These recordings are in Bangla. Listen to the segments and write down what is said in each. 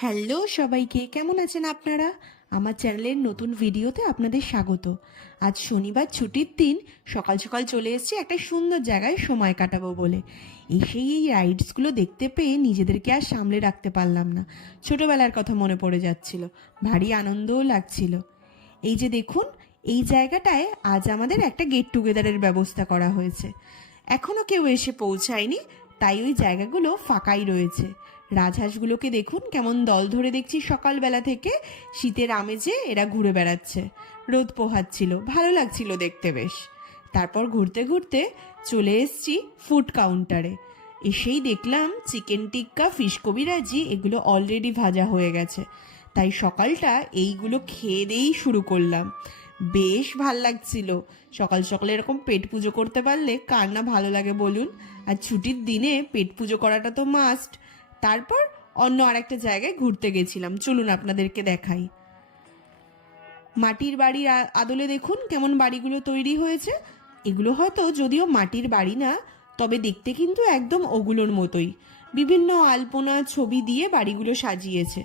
হ্যালো সবাইকে, কেমন আছেন আপনারা? আমার চ্যানেলের নতুন ভিডিওতে আপনাদের স্বাগত। আজ শনিবার ছুটির দিন, সকাল সকাল চলে এসেছি একটা সুন্দর জায়গায় সময় কাটাবো বলে। এসেই এই রাইডসগুলো দেখতে পেয়ে নিজেদেরকে আর সামলে রাখতে পারলাম না। ছোটবেলার কথা মনে পড়ে যাচ্ছিল, ভারী আনন্দও লাগছিল। এই যে দেখুন, এই জায়গাটায় আজ আমাদের একটা গেট টুগেদারের ব্যবস্থা করা হয়েছে। এখনও কেউ এসে পৌঁছায়নি, তাই ওই জায়গাগুলো ফাঁকাই রয়েছে। রাজহাঁসগুলোকে দেখুন কেমন দল ধরে দেখছি সকালবেলা থেকে শীতের আমেজে এরা ঘুরে বেড়াচ্ছে। রোদ পোহাচ্ছিল, ভালো লাগছিল দেখতে বেশ। তারপর ঘুরতে ঘুরতে চলে এসেছি ফুড কাউন্টারে। এসেই দেখলাম চিকেন টিক্কা, ফিশ কবিরাজি এগুলো অলরেডি ভাজা হয়ে গেছে, তাই সকালটা এইগুলো খেয়ে দিয়েই শুরু করলাম। বেশ ভাল লাগছিল। সকাল সকালে এরকম পেট পুজো করতে পারলে কার না ভালো লাগে বলুন। আর ছুটির দিনে পেট পুজো করাটা তো মাস্ট। তারপর অন্য আরেকটা জায়গায় ঘুরতে গেছিলাম, চলুন আপনাদেরকে দেখাই। মাটির বাড়ির আদলে দেখুন কেমন বাড়িগুলো তৈরি হয়েছে। এগুলো হয়তো যদিও মাটির বাড়ি না, তবে দেখতে কিন্তু একদম ওগুলোর মতোই। বিভিন্ন আলপনা ছবি দিয়ে বাড়িগুলো সাজিয়েছে।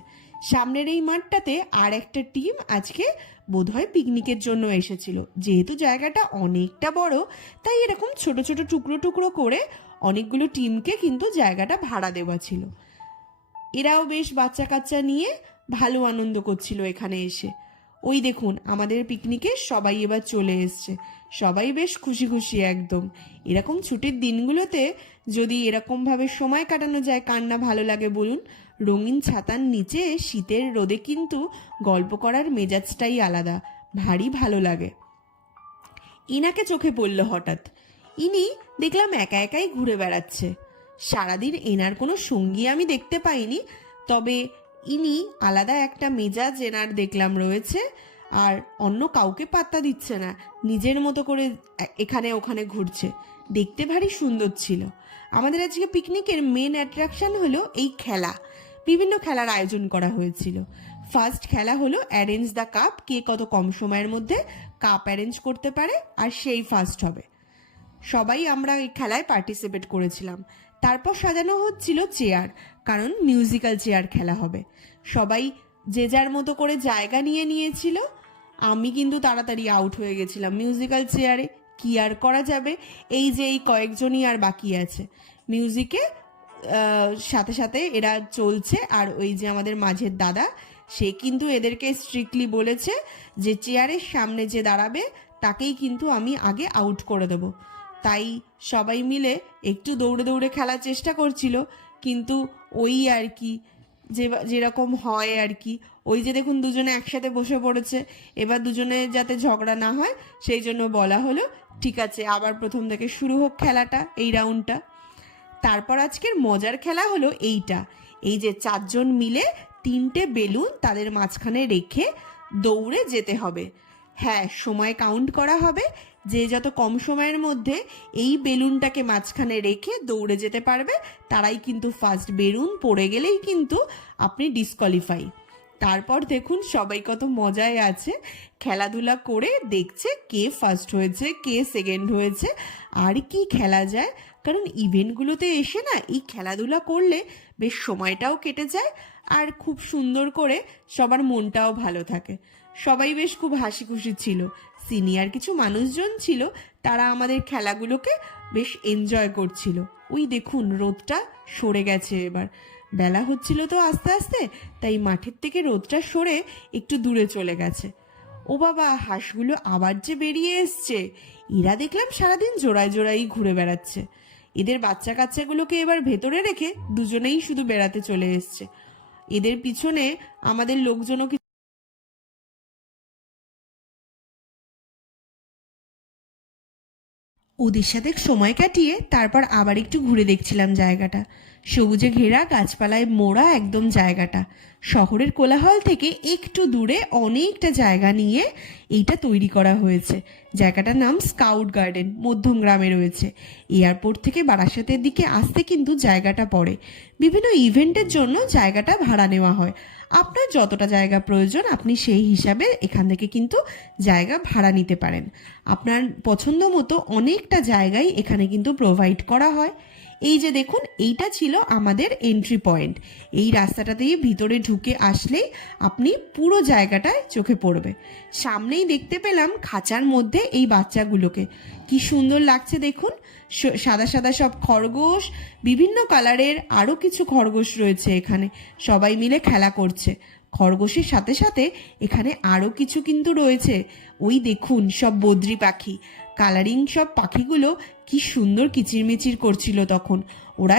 সামনের এই মাঠটাতে আর একটা টিম আজকে বোধহয় পিকনিকের জন্য এসেছিল। যেহেতু জায়গাটা অনেকটা বড়, তাই এরকম ছোট ছোট টুকরো টুকরো করে অনেকগুলো টিমকে কিন্তু জায়গাটা ভাড়া দেওয়া ছিল। এরাও বেশ বাচ্চা কাচ্চা নিয়ে ভালো আনন্দ করছিল এখানে এসে। ওই দেখুন, আমাদের পিকনিকে সবাই এবার চলে এসছে। সবাই বেশ খুশি খুশি একদম। এরকম ছুটির দিনগুলোতে যদি এরকমভাবে সময় কাটানো যায়, কার না ভালো লাগে বলুন। রঙিন ছাতার নিচে শীতের রোদে কিন্তু গল্প করার মেজাজটাই আলাদা, ভারী ভালো লাগে। ইনাকে চোখে পড়ল হঠাৎ। ইনি দেখলাম একা একাই ঘুরে বেড়াচ্ছে। সারাদিন এনার কোনো সঙ্গী আমি দেখতে পাইনি, তবে ইনি আলাদা একটা মেজাজ এনার দেখলাম রয়েছে। আর অন্য কাউকে পাত্তা দিচ্ছে না, নিজের মতো করে এখানে ওখানে ঘুরছে। দেখতে ভারী সুন্দর ছিল। আমাদের আজকে পিকনিকের মেন অ্যাট্রাকশন হলো এই খেলা। বিভিন্ন খেলার আয়োজন করা হয়েছিল। ফার্স্ট খেলা হলো অ্যারেঞ্জ দ্য কাপ, কে কত কম সময়ের মধ্যে কাপ অ্যারেঞ্জ করতে পারে আর সেই ফার্স্ট হবে। সবাই আমরা এই খেলায় পার্টিসিপেট করেছিলাম। তারপর সাজানো হচ্ছিল চেয়ার, কারণ মিউজিক্যাল চেয়ার খেলা হবে। সবাই যে যার মতো করে জায়গা নিয়ে নিয়েছিল। আমি কিন্তু তাড়াতাড়ি আউট হয়ে গেছিলাম মিউজিক্যাল চেয়ারে। কি আর করা যাবে, এই যে এই কয়েকজনই আর বাকি আছে। মিউজিকে সাথে সাথে এরা চলছে। আর ওই যে আমাদের মাঝের দাদা, সে কিন্তু এদেরকে স্ট্রিক্টলি বলেছে যে চেয়ারের সামনে যে দাঁড়াবে তাকেই কিন্তু আমি আগে আউট করে দেব। তাই সবাই মিলে একটু দৌড়ে দৌড়ে খেলার চেষ্টা করছিল, কিন্তু ওই আর কি, যেরকম হয় আর কি। ওই যে দেখুন, দুজনে একসাথে বসে পড়েছে। এবার দুজনে যাতে ঝগড়া না হয় সেই জন্য বলা হলো, ঠিক আছে আবার প্রথম থেকে শুরু হোক খেলাটা, এই রাউন্ডটা। তারপর আজকের মজার খেলা হলো এইটা। এই যে চারজন মিলে তিনটে বেলুন তাদের মাঝখানে রেখে দৌড়ে যেতে হবে। হ্যাঁ, সময় কাউন্ট করা হবে। যে যত কম সময়ের মধ্যে এই বেলুনটাকে মাঝখানে রেখে দৌড়ে যেতে পারবে তারাই কিন্তু ফার্স্ট। বেলুন পড়ে গেলেই কিন্তু আপনি ডিসকোয়ালিফাই। তারপর দেখুন সবাই কত মজায় আছে, খেলাধুলা করে দেখছে কে ফার্স্ট হয়েছে কে সেকেন্ড হয়েছে। আর কি খেলা যায়, কারণ ইভেন্টগুলোতে এসে না এই খেলাধুলা করলে বেশ সময়টাও কেটে যায়, আর খুব সুন্দর করে সবার মনটাও ভালো থাকে। সবাই বেশ খুব হাসি খুশি ছিল। সিনিয়র কিছু মানুষজন ছিল, তারা আমাদের খেলাগুলোকে বেশ এনজয় করছিল। ওই দেখুন, রোদটা সরে গেছে এবার। বেলা হচ্ছিল তো আস্তে আস্তে, তাই মাঠের থেকে রোদটা সরে একটু দূরে চলে গেছে। ও বাবা, হাঁসগুলো আবার যে বেরিয়ে এসছে। এরা দেখলাম সারাদিন জোড়ায় জোড়াই ঘুরে বেড়াচ্ছে। এদের বাচ্চা কাচ্চাগুলোকে এবার ভেতরে রেখে দুজনেই শুধু বেড়াতে চলে এসছে। এদের পিছনে আমাদের লোকজনও ওদের সাথে সময় কাটিয়ে তারপর আবার একটু ঘুরে দেখছিলাম জায়গাটা। সবুজে ঘেরা, গাছপালায় মোড়া একদম জায়গাটা। শহরের কোলাহল থেকে একটু দূরে অনেকটা জায়গা নিয়ে এইটা তৈরি করা হয়েছে। জায়গাটার নাম স্কাউট গার্ডেন, মধ্যমগ্রামে রয়েছে। এয়ারপোর্ট থেকে বারাসাতের দিকে আসতে কিন্তু জায়গাটা পড়ে। বিভিন্ন ইভেন্টের জন্য জায়গাটা ভাড়া নেওয়া হয়। আপনার যতটা জায়গা প্রয়োজন আপনি সেই হিসাবে এখান থেকে কিন্তু জায়গা ভাড়া নিতে পারেন। আপনার পছন্দ মতো অনেকটা জায়গায় এখানে কিন্তু প্রোভাইড করা হয়। এই যে দেখুন, এইটা ছিল আমাদের এন্ট্রি পয়েন্ট। এই রাস্তাটা দিয়ে ভিতরে ঢুকে আসলেই আপনি পুরো জায়গাটায় চোখে পড়বে। সামনেই দেখতে পেলাম খাঁচার মধ্যে এই বাচ্চাগুলোকে, কি সুন্দর লাগছে দেখুন। সাদা সাদা সব খরগোশ, বিভিন্ন কালারের আরও কিছু খরগোশ রয়েছে এখানে, সবাই মিলে খেলা করছে। খরগোশের সাথে সাথে এখানে আরও কিছু কিন্তু রয়েছে, ওই দেখুন সব বদ্রি পাখি, কালারিং সব পাখিগুলো কি সুন্দর কিচিরমিচির করছিল তখন। ওরা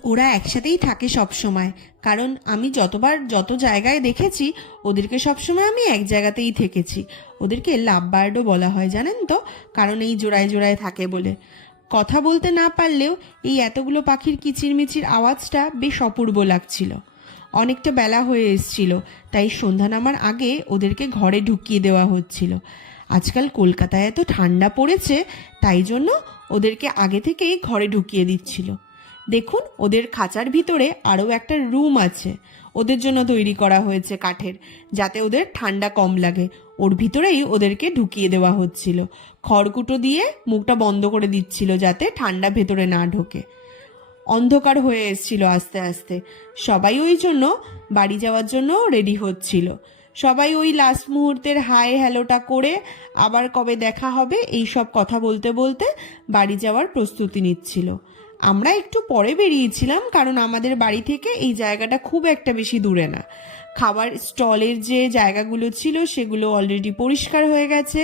ওরা একসাথেই থাকে সব সময়, কারণ আমি যত জায়গায় দেখেছি ওদেরকে সবসময় আমি এক জায়গাতেই থেকেছি। ওদেরকে লাভ বার্ডও বলা হয় জানেন তো, কারণ এই জোড়ায় জোড়ায় থাকে বলে। কথা বলতে না পারলেও এই এতগুলো পাখির কিচিরমিচির আওয়াজটা বেশ অপূর্ব লাগছিল। অনেকটা বেলা হয়ে এসছিল, তাই সন্ধ্যা নামার আগে ওদেরকে ঘরে ঢুকিয়ে দেওয়া হচ্ছিল। আজকাল কলকাতায় এত ঠান্ডা পড়েছে, তাই জন্য ওদেরকে আগে থেকেই ঘরে ঢুকিয়ে দিচ্ছিল। দেখুন, ওদের খাঁচার ভিতরে আরও একটা রুম আছে, ওদের জন্য তৈরি করা হয়েছে কাঠের, যাতে ওদের ঠান্ডা কম লাগে। ওর ভিতরেই ওদেরকে ঢুকিয়ে দেওয়া হচ্ছিল। খড়কুটো দিয়ে মুখটা বন্ধ করে দিচ্ছিল যাতে ঠান্ডা ভেতরে না ঢোকে। অন্ধকার হয়ে এসছিল আস্তে আস্তে, সবাই ওই জন্য বাড়ি যাওয়ার জন্য রেডি হচ্ছিল। সবাই ওই লাস্ট মুহূর্তের হাই হ্যালোটা করে আবার কবে দেখা হবে এই সব কথা বলতে বলতে বাড়ি যাওয়ার প্রস্তুতি নিচ্ছিল। আমরা একটু পরে বেরিয়েছিলাম, কারণ আমাদের বাড়ি থেকে এই জায়গাটা খুব একটা বেশি দূরে না। খাবার স্টলের যে জায়গাগুলো ছিল সেগুলো অলরেডি পরিষ্কার হয়ে গেছে,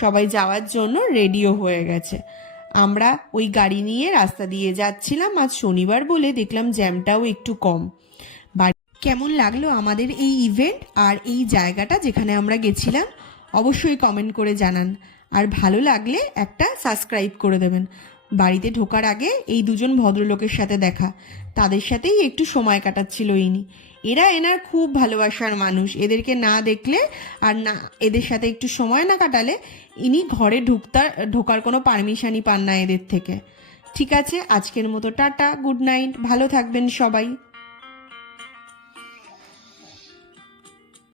সবাই যাওয়ার জন্য রেডিও হয়ে গেছে। আমরা ওই গাড়ি নিয়ে রাস্তা দিয়ে যাচ্ছিলাম। আজ শনিবার বলে দেখলাম জ্যামটাও একটু কম। কেমন লাগলো আমাদের এই ইভেন্ট আর এই জায়গাটা যেখানে আমরা গেছিলাম, অবশ্যই কমেন্ট করে জানান। আর ভালো লাগলে একটা সাবস্ক্রাইব করে দেবেন। বাড়িতে ঢোকার আগে এই দুজন ভদ্রলোকের সাথে দেখা, তাদের সাথেই একটু সময় কাটাচ্ছিল ইনি। এরা এনার খুব ভালোবাসার মানুষ, এদেরকে না দেখলে আর না এদের সাথে একটু সময় না কাটালে ইনি ঘরে ঢোকার কোনো পারমিশনই পান না এদের থেকে। ঠিক আছে, আজকের মতো টাটা, গুড নাইট, ভালো থাকবেন সবাই।